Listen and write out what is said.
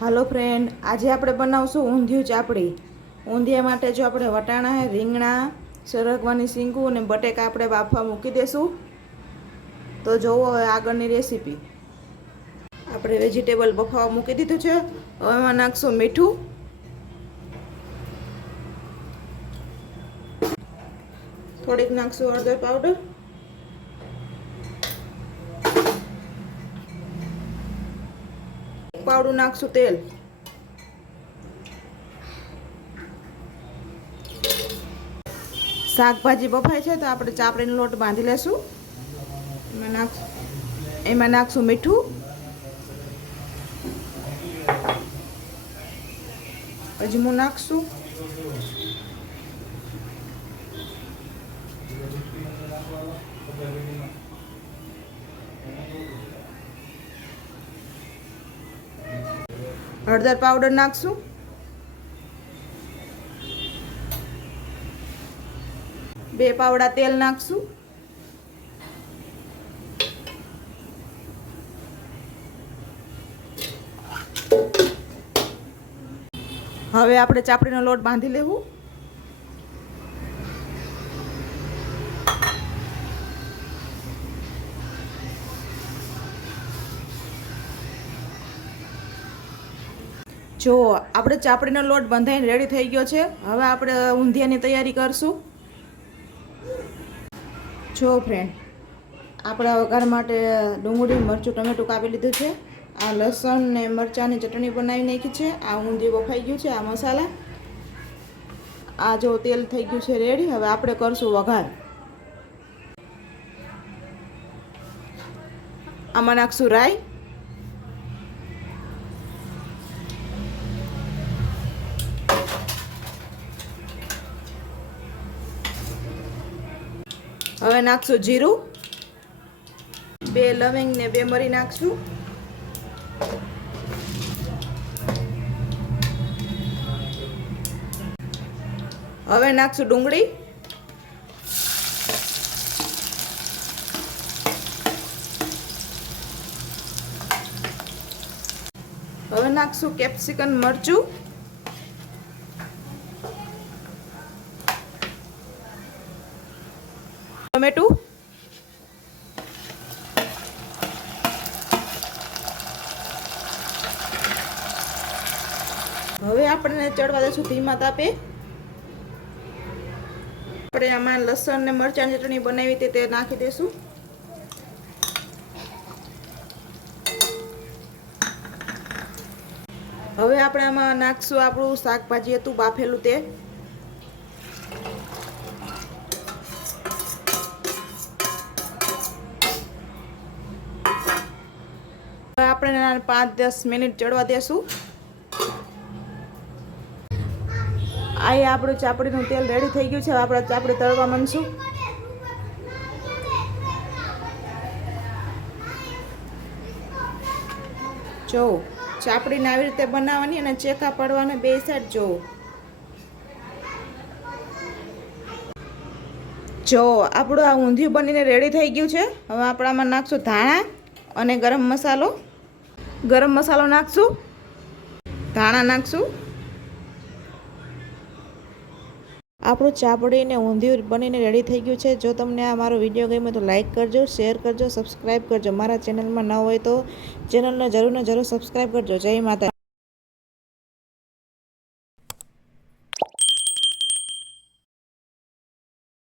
હાલો friend, આજે આપણે બનાવશું ઊંધિયું ચાપડી. ઊંધિયા માટે જો આપણે વટાણા, રીંગણા, સરગવાની શીંગું અને બટેકા આપણે બાફવા મૂકી દઈશું. તો જોવો હવે આગળની રેસીપી. આપણે વેજીટેબલ બફાવા મૂકી દીધું છે. હવે એમાં નાખશું મીઠું, થોડીક નાખશું હળદર પાવડર, પાવડું નાખશું તેલ, શાકભાજી બફાય છે તો આપણે ચાપડીનો લોટ બાંધી લેશું. એમાં નાખશું મીઠું, અજમો નાખશું, હળદર પાવડર નાખશું, બે પાવડા તેલ નાખશું, હવે આપણે ચાપડીનો લોટ બાંધી લેવું. જો આપણે ચાપડીનો લોટ બંધાઈને રેડી થઈ ગયો છે. હવે આપણે ઊંધિયાની તૈયારી કરશું. જો ફ્રેન્ડ, આપણા વઘાર માટે ડુંગળી, મરચું, ટમેટું કાપી લીધું છે. આ લસણ ને મરચાંની ચટણી બનાવી નાખી છે. આ ઊંધિયું બફાઈ ગયું છે. આ મસાલા, આ જો તેલ થઈ ગયું છે રેડી. હવે આપણે કરશું વઘાર. આમાં નાખશું રાઈ, હવે નાખશું જીરું, બે લવિંગ ને બે મરી નાખશું, હવે નાખશું ડુંગળી, હવે નાખશું કેપ્સિકમ, મરચું, ટમેટું, હવે આપણે ચડવા દઈશું ધીમા તાપે. આપણે આમાં લસણ ને મરચાંની ચટણી બનાવી હતી તે નાખી દઈશું. હવે આપણે આમાં નાખશું આપણું શાકભાજી હતું બાફેલું તે. હવે આપણે 5-10 મિનિટ ચડવા દેશું. આ આપણું ચાપડીનું તેલ રેડી થઈ ગયું છે. હવે આપણે ચાપડી તળવા માંડશું. જો ચાપડીને આવી રીતે બનાવવાની અને ચેકા પડવાના બે સાઈડ. જો આપણું આ ઊંધિયું બનીને રેડી થઈ ગયું છે. હવે આપણે આમાં નાખશું ધાણા અને ગરમ મસાલો. ગરમ મસાલો નાખશું, ધાણા નાખશું. આપણું ચાપડીને ઊંધિયું બનીને રેડી થઈ ગયું છે. જો તમને આ મારો વિડીયો ગમે તો લાઇક કરજો, શેર કરજો, સબસ્ક્રાઈબ કરજો. મારા ચેનલમાં ન હોય તો ચેનલને જરૂર સબસ્ક્રાઈબ કરજો. જય માતા.